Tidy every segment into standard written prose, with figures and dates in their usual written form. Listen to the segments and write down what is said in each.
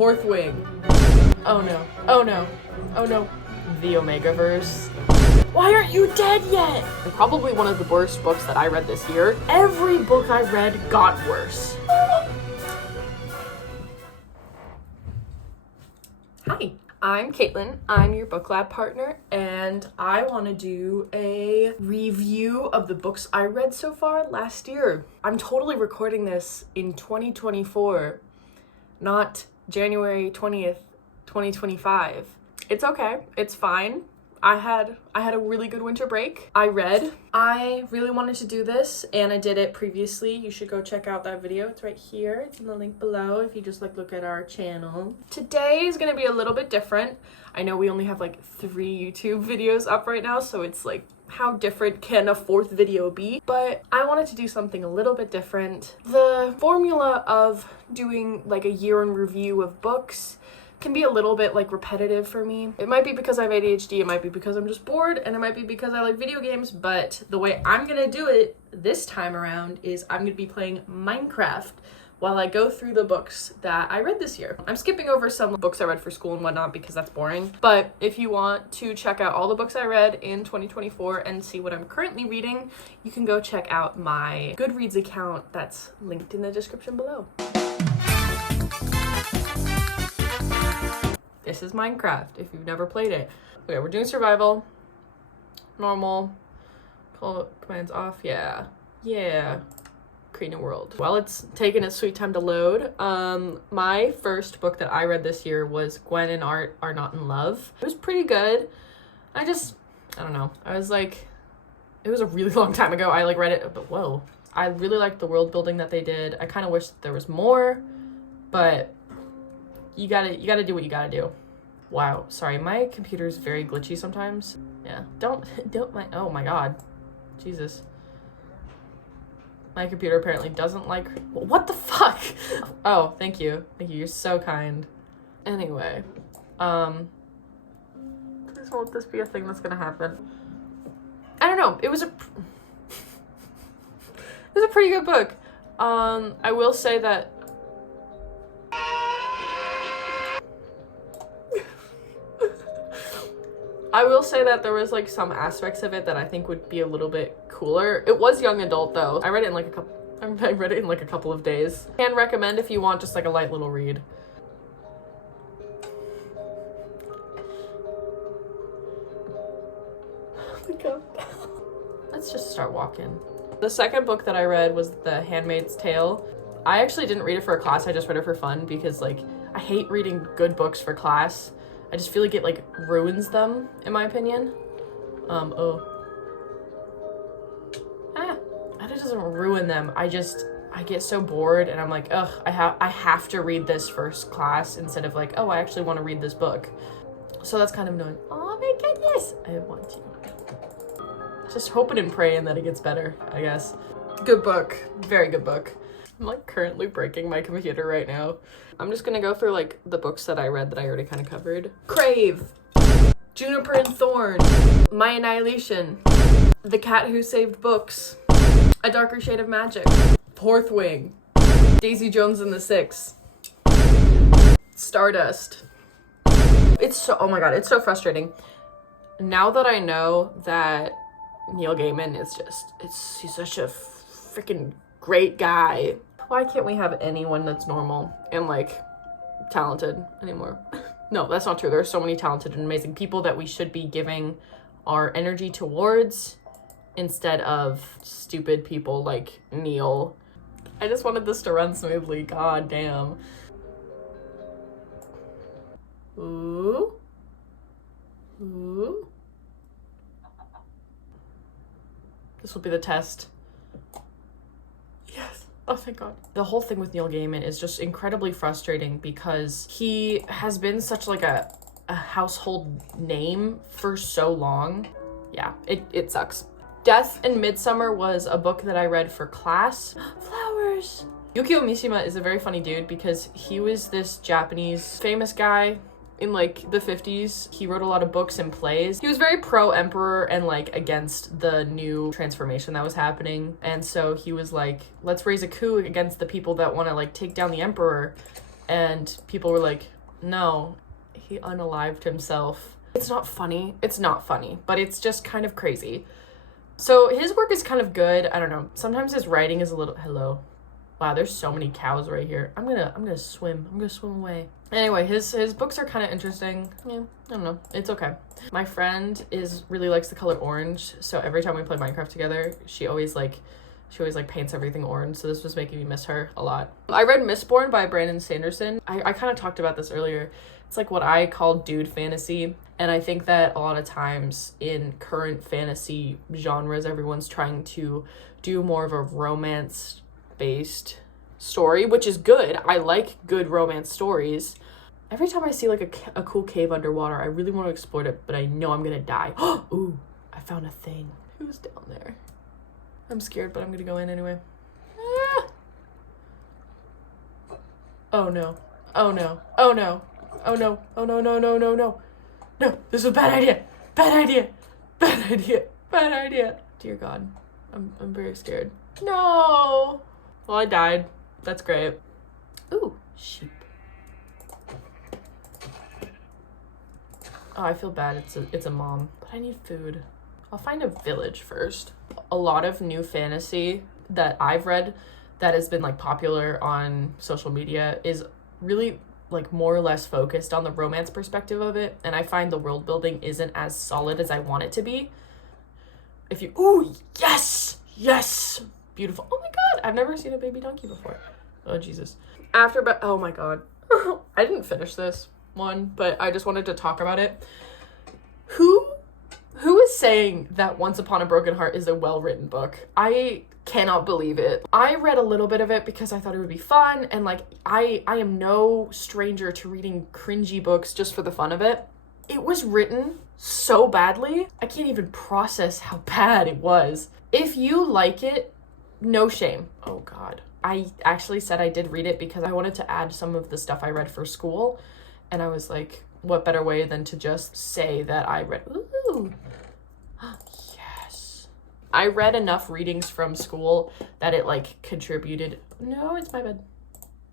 Fourth wing. Oh no. Oh no. Oh no. The Omegaverse. Why aren't you dead yet? And probably one of the worst books that I read this year. Every book I read got worse. Hi, I'm Caitlin. I'm your book lab partner, and I want to do a review of the books I read so far last year. I'm totally recording this in 2024, not January 20th, 2025. It's okay. It's fine. I had a really good winter break. I read. I really wanted to do this, and I did it previously. You should go check out that video. It's right here. It's in the link below if you just look at our channel. Today is gonna be a little bit different. I know we only have 3 YouTube videos up right now, so it's how different can a 4th video be? But I wanted to do something a little bit different. The formula of doing a year in review of books can be a little bit repetitive for me. It might be because I have ADHD, it might be because I'm just bored, and it might be because I like video games, but the way I'm gonna do it this time around is I'm gonna be playing Minecraft while I go through the books that I read this year. I'm skipping over some books I read for school and whatnot because that's boring, but if you want to check out all the books I read in 2024 and see what I'm currently reading, you can go check out my Goodreads account that's linked in the description below. This is Minecraft, if you've never played it. Okay, we're doing survival. Normal. Call commands off. Yeah. Create a world. Well, it's taken its sweet time to load. My first book that I read this year was Gwen and Art Are Not in Love. It was pretty good. I don't know. I was it was a really long time ago. I read it, but whoa. I really liked the world building that they did. I kind of wish there was more, but you gotta do what you gotta do. Wow, sorry, my computer's very glitchy sometimes. Yeah, don't mind. Oh my god, Jesus. My computer apparently doesn't what the fuck? Oh, thank you, you're so kind. Anyway, please won't this be a thing that's gonna happen? I don't know, it was a pretty good book. I will say that there was some aspects of it that I think would be a little bit cooler. It was young adult though. I read it in a couple of days. Can recommend if you want just a light little read. Oh my god. Let's just start walking. The second book that I read was The Handmaid's Tale. I actually didn't read it for a class. I just read it for fun because I hate reading good books for class. I just feel it ruins them, in my opinion. It doesn't ruin them. I get so bored and I'm ugh, I have to read this first class instead of oh, I actually want to read this book. So that's kind of annoying. Oh my goodness, I want to. Just hoping and praying that it gets better, I guess. Good book, very good book. I'm currently breaking my computer right now. I'm just gonna go through the books that I read that I already kind of covered. Crave, Juniper and Thorn, My Annihilation, The Cat Who Saved Books, A Darker Shade of Magic, Fourth Wing, Daisy Jones and the Six, Stardust. Oh my god, it's so frustrating. Now that I know that Neil Gaiman is he's such a freaking great guy. Why can't we have anyone that's normal and talented anymore? No, that's not true. There are so many talented and amazing people that we should be giving our energy towards instead of stupid people like Neil. I just wanted this to run smoothly. God damn. Ooh. This will be the test. Yes. Oh, thank God. The whole thing with Neil Gaiman is just incredibly frustrating because he has been such a household name for so long. Yeah, it sucks. Death in Midsummer was a book that I read for class. Flowers. Yukio Mishima is a very funny dude because he was this Japanese famous guy in like the 50s. He wrote a lot of books and plays. He was very pro-emperor and like against the new transformation that was happening. And so he was like, let's raise a coup against the people that want to like take down the emperor. and people were like, no, he unalived himself. It's not funny, but it's just kind of crazy. So his work is kind of good. I don't know, sometimes his writing is a little, hello, wow, there's so many cows right here. I'm gonna swim away. Anyway, his books are kind of interesting. Yeah, I don't know, it's okay. My friend really likes the color orange, so every time we play Minecraft together, she always paints everything orange, so this was making me miss her a lot. I read Mistborn by Brandon Sanderson. I kind of talked about this earlier. It's like what I call dude fantasy, and I think that a lot of times in current fantasy genres, everyone's trying to do more of a romance-based story, which is good. I like good romance stories. Every time I see like a cool cave underwater, I really want to explore it, but I know I'm gonna die. Ooh, I found a thing. Who's down there? I'm scared, but I'm gonna go in anyway. Ah! Oh no. Oh no. Oh no. Oh no. Oh no, no, no, no, no. No, this is a bad idea. Bad idea. Bad idea. Bad idea. Dear God. I'm very scared. No. Well, I died. That's great. Ooh, sheep. Oh, I feel bad. It's a mom, but I need food. I'll find a village first. A lot of new fantasy that I've read that has been like popular on social media is really like more or less focused on the romance perspective of it, and I find the world building isn't as solid as I want it to be. Ooh, yes, beautiful. Oh my God, I've never seen a baby donkey before. Oh Jesus. Oh my God. I didn't finish this one, but I just wanted to talk about it. Who is saying that Once Upon a Broken Heart is a well-written book? I cannot believe it. I read a little bit of it because I thought it would be fun, and like I am no stranger to reading cringy books just for the fun of it. It was written so badly, I can't even process how bad it was. If you like it, no shame. Oh God. I actually said I did read it because I wanted to add some of the stuff I read for school, and I was like, what better way than to just say that I read. Ooh. Yes. I read enough readings from school that it like contributed. No, it's my bed.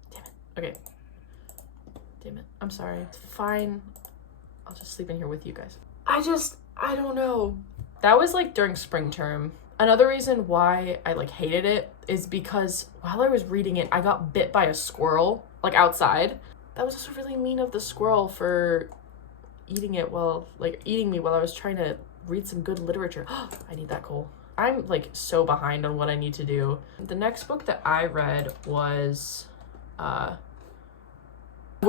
Damn it. Okay. Damn it. I'm sorry. It's fine. I'll just sleep in here with you guys. I don't know. That was like during spring term. Another reason why I like hated it is because while I was reading it, I got bit by a squirrel, like outside. That was also really mean of the squirrel for eating me while I was trying to read some good literature. I need that coal. I'm like so behind on what I need to do. The next book that I read was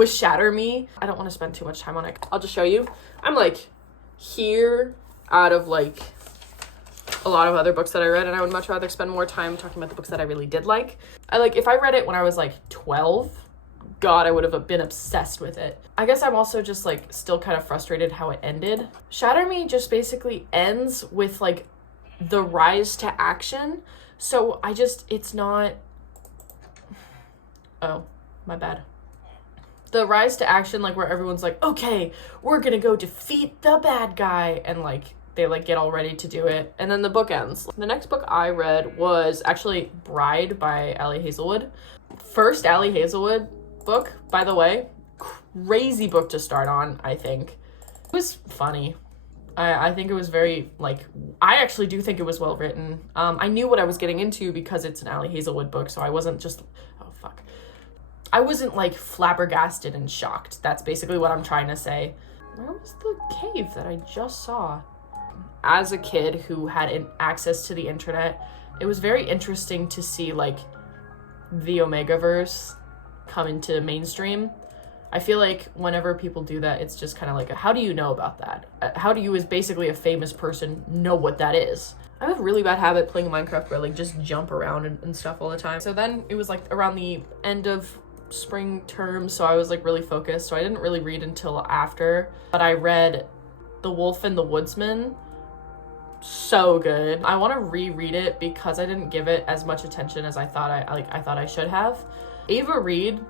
Shatter Me. I don't want to spend too much time on it. I'll just show you. I'm like here out of like a lot of other books that I read, and I would much rather spend more time talking about the books that I really did like. If I read it when I was like 12, God, I would have been obsessed with it. I guess I'm also just like still kind of frustrated how it ended. Shatter Me just basically ends with like the rise to action. So it's not, oh, my bad. The rise to action, like where everyone's like, okay, we're gonna go defeat the bad guy, and like they like get all ready to do it, and then the book ends. The next book I read was actually Bride by Allie Hazelwood. First Allie Hazelwood book, by the way. Crazy book to start on, I think. It was funny. I think it was very, like, I actually do think it was well written. I knew what I was getting into because it's an Allie Hazelwood book, so I wasn't just, I wasn't like flabbergasted and shocked. That's basically what I'm trying to say. Where was the cave that I just saw? As a kid who had access to the internet, it was very interesting to see like the Omegaverse come into mainstream. I feel like whenever people do that, it's just kind of like, how do you know about that? How do you, as basically a famous person, know what that is? I have a really bad habit playing Minecraft where I like just jump around and stuff all the time. So then it was like around the end of spring term, so I was like really focused, so I didn't really read until after, but I read The Wolf and the Woodsman. So good. I want to reread it because I didn't give it as much attention as I thought I should have. Ava Reed,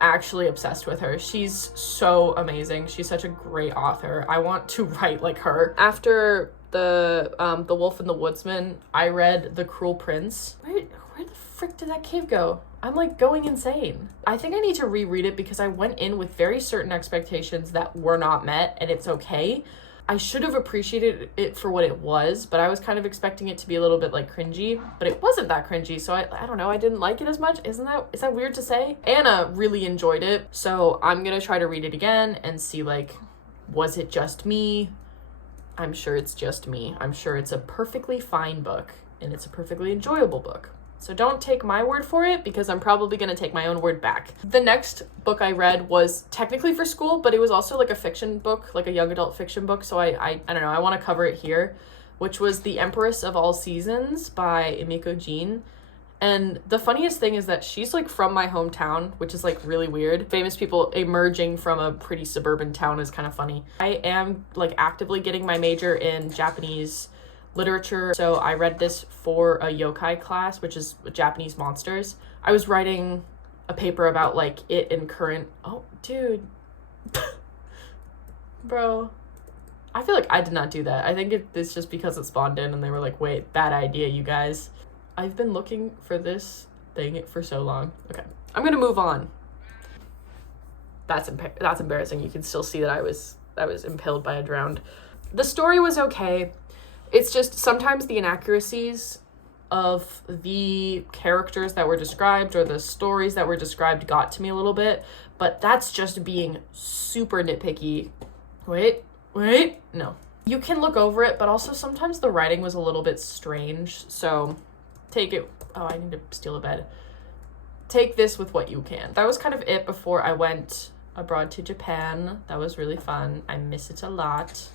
actually obsessed with her. She's so amazing. She's such a great author. I want to write like her. After the Wolf and the Woodsman, I read The Cruel Prince. Where the frick did that cave go? I'm like going insane. I think I need to reread it because I went in with very certain expectations that were not met, and it's okay. I should have appreciated it for what it was, but I was kind of expecting it to be a little bit like cringy, but it wasn't that cringy. So I don't know, I didn't like it as much. Is that weird to say? Anna really enjoyed it. So I'm gonna try to read it again and see, like, was it just me? I'm sure it's just me. I'm sure it's a perfectly fine book and it's a perfectly enjoyable book. So don't take my word for it, because I'm probably going to take my own word back. The next book I read was technically for school, but it was also like a fiction book, like a young adult fiction book. So I don't know, I want to cover it here, which was The Empress of All Seasons by Emiko Jean. And the funniest thing is that she's like from my hometown, which is like really weird. Famous people emerging from a pretty suburban town is kind of funny. I am like actively getting my major in Japanese literature. So I read this for a yokai class, which is Japanese monsters. I was writing a paper about like it in current, oh dude, bro, I feel like I did not do that. I think it's just because it spawned in and they were like, wait, bad idea, you guys. I've been looking for this thing for so long. Okay, I'm gonna move on. That's embarrassing. You can still see that I was impaled by a drowned. The story was okay. It's just sometimes the inaccuracies of the characters that were described or the stories that were described got to me a little bit, but that's just being super nitpicky. Wait, no. You can look over it, but also sometimes the writing was a little bit strange, so take it, oh, I need to steal a bed. Take this with what you can. That was kind of it before I went abroad to Japan. That was really fun. I miss it a lot.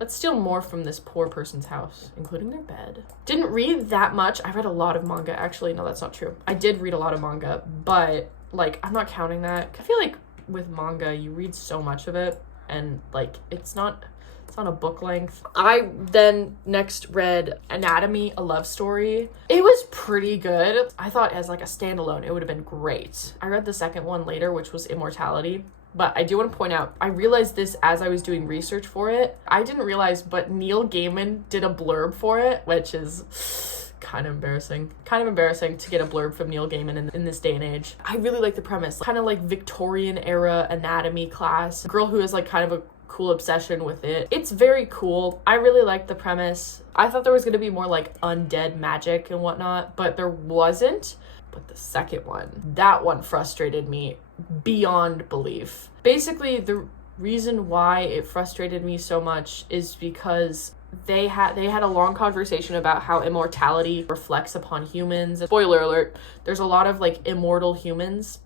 Let's steal more from this poor person's house, including their bed. Didn't read that much. I read a lot of manga. Actually, no, that's not true. I did read a lot of manga, but like, I'm not counting that. I feel like with manga, you read so much of it and like, it's not a book length. I then next read Anatomy, a Love Story. It was pretty good. I thought as like a standalone, it would have been great. I read the second one later, which was Immortality. But I do want to point out, I realized this as I was doing research for it. I didn't realize, but Neil Gaiman did a blurb for it, which is kind of embarrassing. Kind of embarrassing to get a blurb from Neil Gaiman in this day and age. I really like the premise. Kind of like Victorian era anatomy class. A girl who has like kind of a cool obsession with it. It's very cool. I really like the premise. I thought there was going to be more like undead magic and whatnot, but there wasn't. But the second one, that one frustrated me beyond belief. Basically, the reason why it frustrated me so much is because they had a long conversation about how immortality reflects upon humans. Spoiler alert, there's a lot of like immortal humans.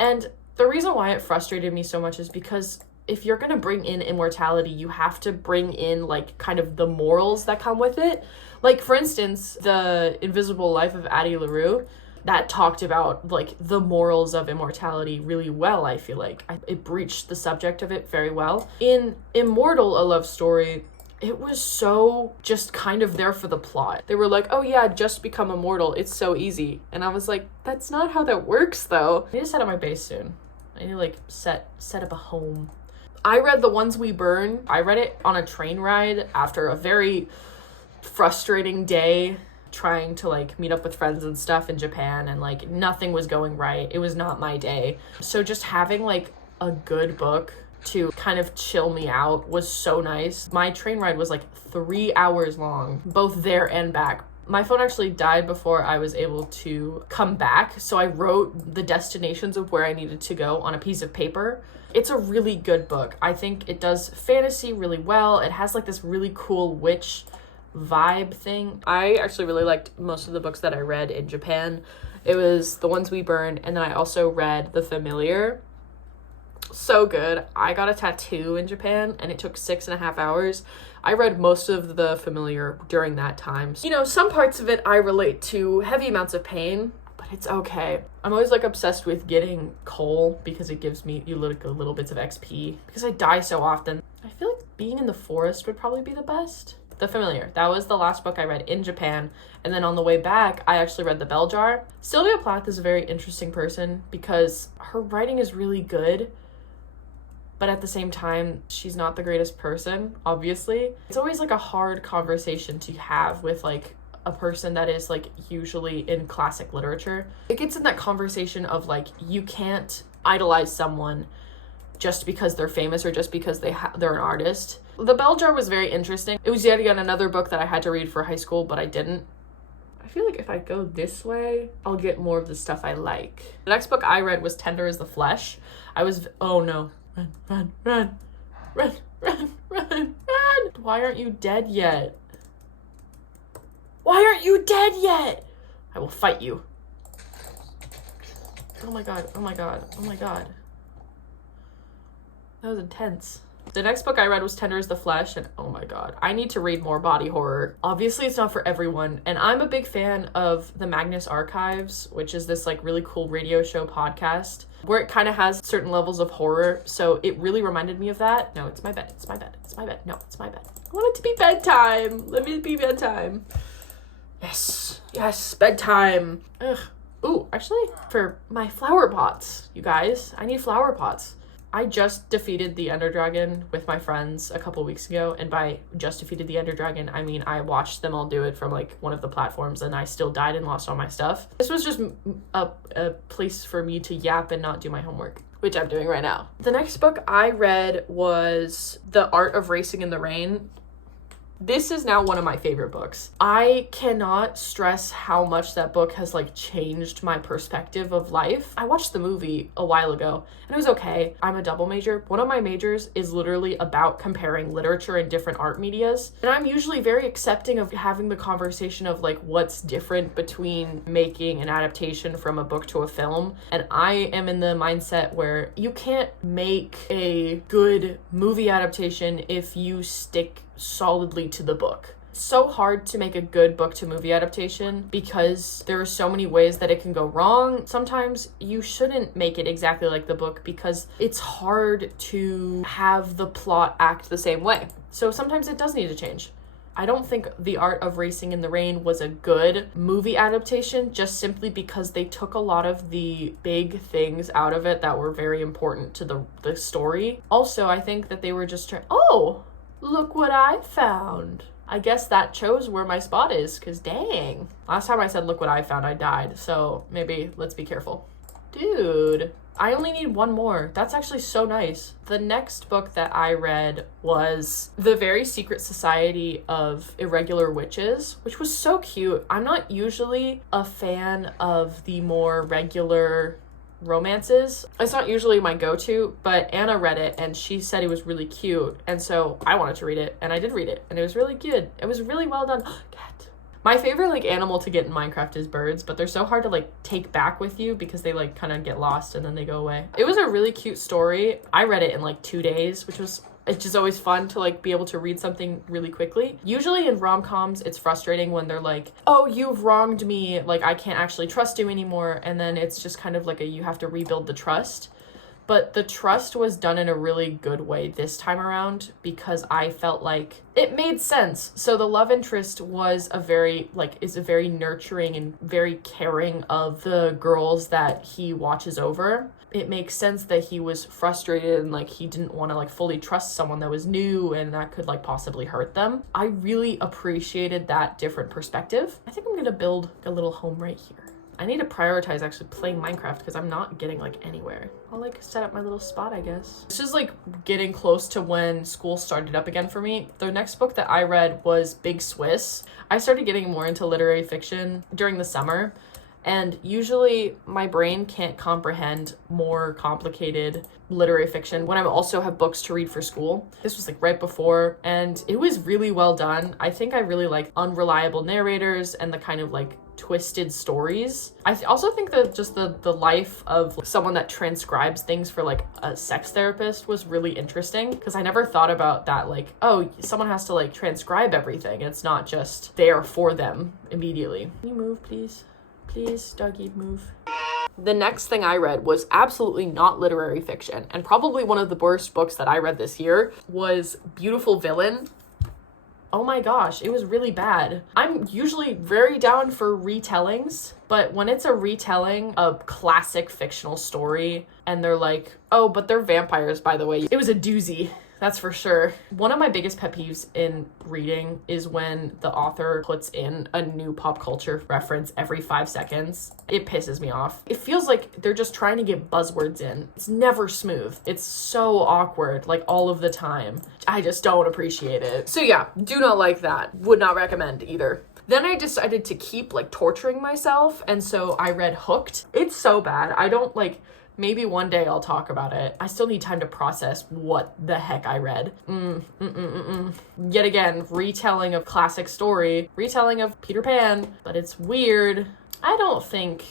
And the reason why it frustrated me so much is because if you're going to bring in immortality, you have to bring in like kind of the morals that come with it. Like for instance, The Invisible Life of Addie LaRue, that talked about like the morals of immortality really well. I feel like it breached the subject of it very well. In Immortal, a Love Story, it was so just kind of there for the plot. They were like, oh yeah, just become immortal, it's so easy. And I was like, that's not how that works though. I need to set up my base soon. I need to like set up a home. I read The Ones We Burn. I read it on a train ride after a very frustrating day trying to like meet up with friends and stuff in Japan, and like nothing was going right. It was not my day. So just having like a good book to kind of chill me out was so nice. My train ride was like 3 hours long, both there and back. My phone actually died before I was able to come back, so I wrote the destinations of where I needed to go on a piece of paper. It's a really good book. I think it does fantasy really well. It has like this really cool witch vibe thing. I actually really liked most of the books that I read in Japan. It was The Ones We Burn, and then I also read The Familiar. So good. I got a tattoo in Japan and it took 6.5 hours. I read most of The Familiar during that time. You know, some parts of it I relate to heavy amounts of pain, but it's okay. I'm always like obsessed with getting coal because it gives me little bits of XP because I die so often. I feel like being in the forest would probably be the best. The Familiar. That was the last book I read in Japan. And then on the way back, I actually read The Bell Jar. Sylvia Plath is a very interesting person because her writing is really good, but at the same time, she's not the greatest person, obviously. It's always like a hard conversation to have with like a person that is like usually in classic literature. It gets in that conversation of like, you can't idolize someone just because they're famous or just because they're an artist. The Bell Jar was very interesting. It was yet again another book that I had to read for high school, but I didn't. I feel like if I go this way, I'll get more of the stuff I like. The next book I read was Tender as the Flesh. Oh no. Run. Why aren't you dead yet? Why aren't you dead yet? I will fight you. Oh my god. That was intense. The next book I read was Tender as the Flesh, and oh my god, I need to read more body horror. Obviously, it's not for everyone, and I'm a big fan of the Magnus Archives, which is this like really cool radio show podcast where it kind of has certain levels of horror, so it really reminded me of that. No, it's my bed. No, it's my bed. I want it to be bedtime. Let me be bedtime. Yes, bedtime. Ugh. Ooh, actually, for my flower pots, you guys, I need flower pots. I just defeated the Ender Dragon with my friends a couple weeks ago, and by just defeated the Ender Dragon, I mean I watched them all do it from like one of the platforms, and I still died and lost all my stuff. This was just a place for me to yap and not do my homework, which I'm doing right now. The next book I read was The Art of Racing in the Rain. This is now one of my favorite books. I cannot stress how much that book has like changed my perspective of life. I watched the movie a while ago and it was okay. I'm a double major. One of my majors is literally about comparing literature and different art medias. And I'm usually very accepting of having the conversation of like what's different between making an adaptation from a book to a film. And I am in the mindset where you can't make a good movie adaptation if you stick solidly to the book. It's so hard to make a good book to movie adaptation because there are so many ways that it can go wrong. Sometimes you shouldn't make it exactly like the book because it's hard to have the plot act the same way. So sometimes it does need to change. I don't think The Art of Racing in the Rain was a good movie adaptation just simply because they took a lot of the big things out of it that were very important to the story. Also, I think that they were just trying, look what I found. I guess that shows where my spot is, because dang. Last time I said look what I found, I died. So maybe let's be careful. Dude, I only need one more. That's actually so nice. The next book that I read was The Very Secret Society of Irregular Witches, which was so cute. I'm not usually a fan of the more regular romances. It's not usually my go-to, but Anna read it and she said it was really cute, and so I wanted to read it, and I did read it, and it was really good. It was really well done. Cat. My favorite like animal to get in Minecraft is birds, but they're so hard to like take back with you because they like kind of get lost and then they go away. It was a really cute story. I read it in like 2 days, it's just always fun to like be able to read something really quickly. Usually in rom-coms, it's frustrating when they're like, oh, you've wronged me, like I can't actually trust you anymore. And then it's just kind of like you have to rebuild the trust. But the trust was done in a really good way this time around because I felt like it made sense. So the love interest is a very nurturing and very caring of the girls that he watches over. It makes sense that he was frustrated and like he didn't want to like fully trust someone that was new and that could like possibly hurt them. I really appreciated that different perspective. I think I'm gonna build a little home right here. I need to prioritize actually playing Minecraft because I'm not getting like anywhere. I'll like set up my little spot, I guess. This is like getting close to when school started up again for me. The next book that I read was Big Swiss. I started getting more into literary fiction during the summer. And usually my brain can't comprehend more complicated literary fiction when I also have books to read for school. This was like right before, and it was really well done. I think I really like unreliable narrators and the kind of like twisted stories. I also think that just the life of someone that transcribes things for like a sex therapist was really interesting because I never thought about that, like, oh, someone has to like transcribe everything. It's not just there for them immediately. Can you move, please? Please, doggy, move. The next thing I read was absolutely not literary fiction, and probably one of the worst books that I read this year was Beautiful Villain. Oh my gosh, it was really bad. I'm usually very down for retellings, but when it's a retelling of classic fictional story and they're like, oh, but they're vampires, by the way. It was a doozy. That's for sure. One of my biggest pet peeves in reading is when the author puts in a new pop culture reference every 5 seconds. It pisses me off. It feels like they're just trying to get buzzwords in. It's never smooth. It's so awkward, like all of the time. I just don't appreciate it. So yeah, do not like that. Would not recommend either. Then I decided to keep like torturing myself, and so I read Hooked. It's so bad. I don't like, maybe one day I'll talk about it. I still need time to process what the heck I read. Yet again, retelling of classic story, retelling of Peter Pan, but it's weird. I don't think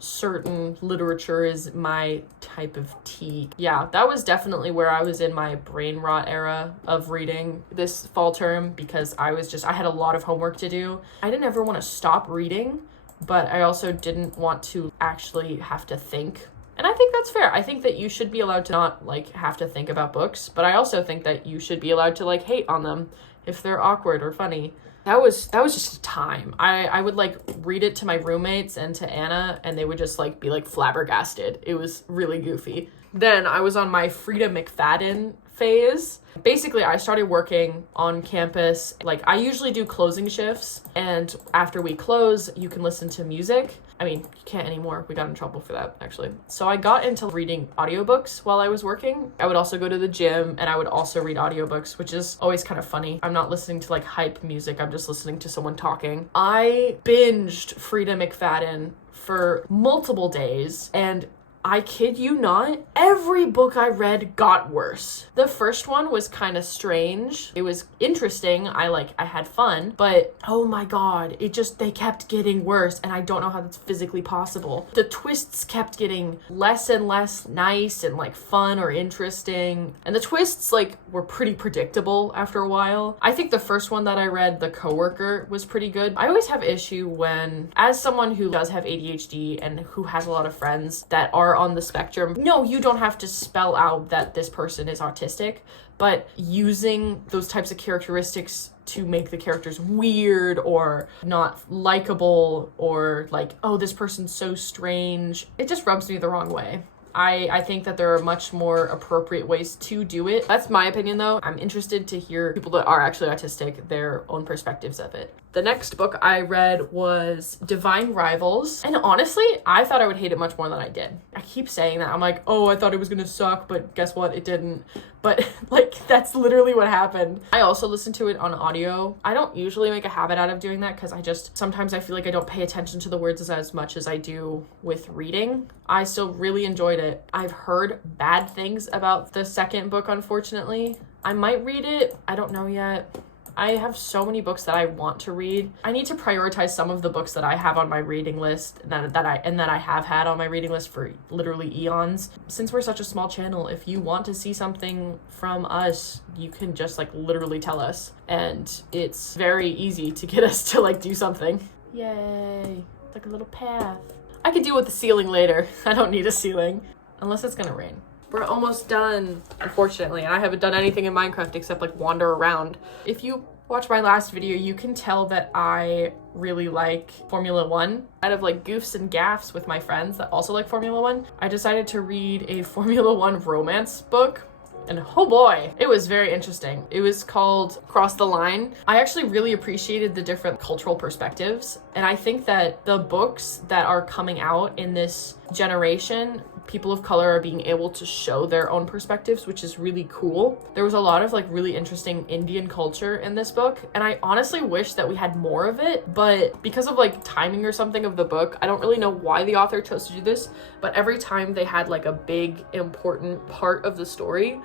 certain literature is my type of tea. Yeah, that was definitely where I was in my brain rot era of reading this fall term, because I had a lot of homework to do. I didn't ever want to stop reading, but I also didn't want to actually have to think. And I think that's fair. I think that you should be allowed to not like have to think about books, but I also think that you should be allowed to like hate on them if they're awkward or funny. That was just a time. I would like read it to my roommates and to Anna, and they would just like be like flabbergasted. It was really goofy. Then I was on my Frida McFadden phase. Basically, I started working on campus. Like, I usually do closing shifts, and after we close, you can listen to music. I mean, you can't anymore. We got in trouble for that, actually. So I got into reading audiobooks while I was working. I would also go to the gym, and I would also read audiobooks, which is always kind of funny. I'm not listening to like hype music. I'm just listening to someone talking. I binged Frida McFadden for multiple days, and I kid you not, every book I read got worse. The first one was kind of strange. It was interesting. I had fun, but oh my God, they kept getting worse, and I don't know how that's physically possible. The twists kept getting less and less nice and like fun or interesting. And the twists like were pretty predictable after a while. I think the first one that I read, The Coworker, was pretty good. I always have issue when, as someone who does have ADHD and who has a lot of friends that are on the spectrum, no, you don't have to spell out that this person is autistic, but using those types of characteristics to make the characters weird or not likable, or like, oh, this person's so strange, it just rubs me the wrong way. I think that there are much more appropriate ways to do it. That's my opinion, though. I'm interested to hear people that are actually autistic, their own perspectives of it. The next book I read was Divine Rivals. And honestly, I thought I would hate it much more than I did. I keep saying that. I'm like, oh, I thought it was gonna suck, but guess what? It didn't. But like, that's literally what happened. I also listened to it on audio. I don't usually make a habit out of doing that because sometimes I feel like I don't pay attention to the words as much as I do with reading. I still really enjoyed it. I've heard bad things about the second book, unfortunately. I might read it. I don't know yet. I have so many books that I want to read. I need to prioritize some of the books that I have on my reading list that I have had on my reading list for literally eons. Since we're such a small channel, if you want to see something from us, you can just like literally tell us, and it's very easy to get us to like do something. Yay, it's like a little path. I could deal with the ceiling later. I don't need a ceiling unless it's gonna rain. We're almost done, unfortunately, and I haven't done anything in Minecraft except like wander around. If you watch my last video, you can tell that I really like Formula One. Out of like goofs and gaffs with my friends that also like Formula One, I decided to read a Formula One romance book. And oh boy, it was very interesting. It was called Cross the Line. I actually really appreciated the different cultural perspectives. And I think that the books that are coming out in this generation, people of color are being able to show their own perspectives, which is really cool. There was a lot of like really interesting Indian culture in this book, and I honestly wish that we had more of it, but because of like timing or something of the book, I don't really know why the author chose to do this, but every time they had like a big important part of the story,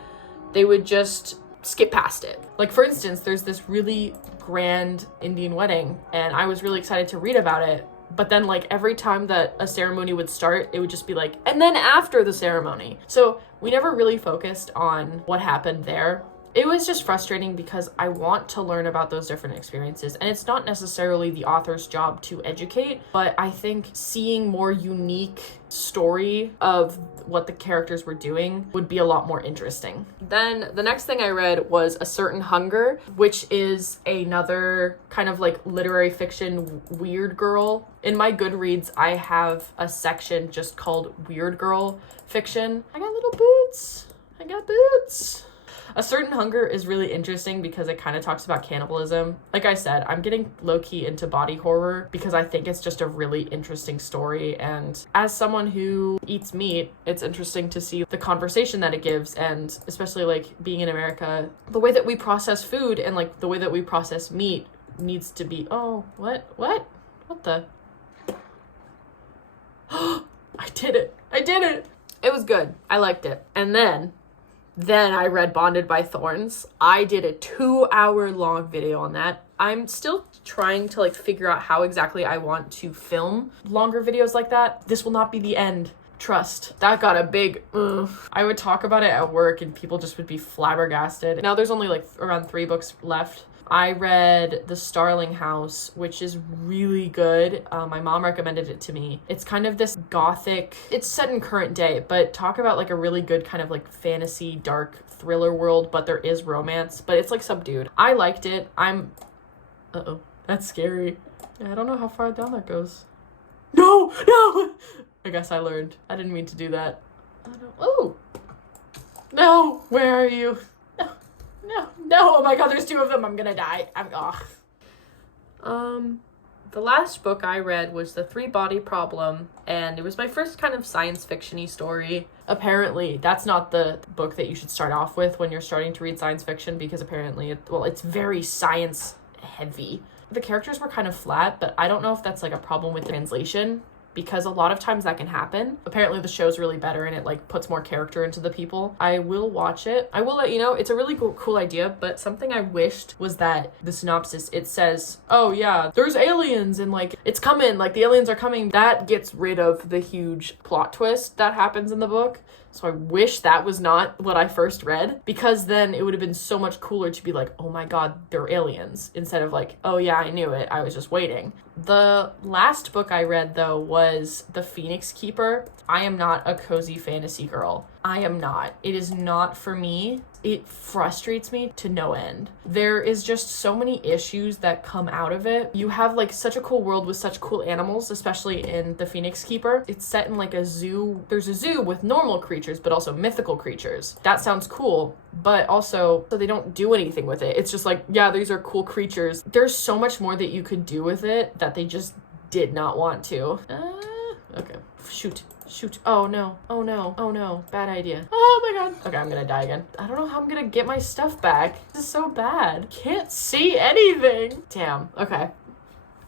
they would just skip past it. Like, for instance, there's this really grand Indian wedding, and I was really excited to read about it. But then like every time that a ceremony would start, it would just be like, and then after the ceremony. So we never really focused on what happened there. It was just frustrating because I want to learn about those different experiences, and it's not necessarily the author's job to educate, but I think seeing more unique story of what the characters were doing would be a lot more interesting. Then the next thing I read was A Certain Hunger, which is another kind of like literary fiction weird girl. In my Goodreads, I have a section just called Weird Girl Fiction. I got little boots. I got boots. A Certain Hunger is really interesting because it kind of talks about cannibalism. Like I said, I'm getting low-key into body horror because I think it's just a really interesting story. And as someone who eats meat, it's interesting to see the conversation that it gives. And especially like being in America, the way that we process food and like the way that we process meat needs to be, oh, what the? I did it. It was good. I liked it. And then I read Bonded by Thorns. I did a 2-hour long video on that. I'm still trying to like figure out how exactly I want to film longer videos like that. This will not be the end. Trust. That got a big I would talk about it at work and people just would be flabbergasted. Now there's only like around 3 books left. I read The Starling House, which is really good. My mom recommended it to me. It's kind of this gothic, it's set in current day, but talk about like a really good kind of like fantasy, dark thriller world, but there is romance, but it's like subdued. I liked it. Uh-oh, that's scary. I don't know how far down that goes. No! I guess I learned. I didn't mean to do that. Oh! No! Where are you? No, oh my god, there's 2 of them. I'm gonna die. The last book I read was The 3-Body Problem, and it was my first kind of science fiction-y story. Apparently, that's not the book that you should start off with when you're starting to read science fiction, because apparently, it's very science heavy. The characters were kind of flat, but I don't know if that's like a problem with translation, because a lot of times that can happen. Apparently the show's really better and it like puts more character into the people. I will watch it. I will let you know. It's a really cool idea, but something I wished was that the synopsis, it says, oh yeah, there's aliens and like it's coming, like the aliens are coming. That gets rid of the huge plot twist that happens in the book. So I wish that was not what I first read, because then it would have been so much cooler to be like, oh my god, they're aliens, instead of like, oh yeah, I knew it, I was just waiting. The last book I read, though, was The Phoenix Keeper. I am not a cozy fantasy girl. I am not. It is not for me. It frustrates me to no end. There is just so many issues that come out of it. You have like such a cool world with such cool animals, especially in The Phoenix Keeper. It's set in like a zoo. There's a zoo with normal creatures, but also mythical creatures. That sounds cool, but also so they don't do anything with it. It's just like, yeah, these are cool creatures. There's so much more that you could do with it that they just did not want to. Okay. Shoot. Oh no. Bad idea. Oh my god. Okay, I'm gonna die again. I don't know how I'm gonna get my stuff back. This is so bad. Can't see anything. Damn. Okay.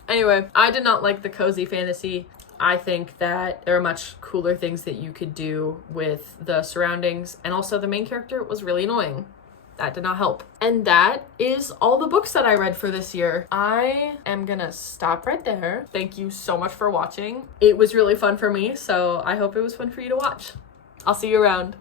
Anyway, I did not like the cozy fantasy. I think that there are much cooler things that you could do with the surroundings, and also the main character was really annoying. That did not help. And that is all the books that I read for this year. I am gonna stop right there. Thank you so much for watching. It was really fun for me, so I hope it was fun for you to watch. I'll see you around.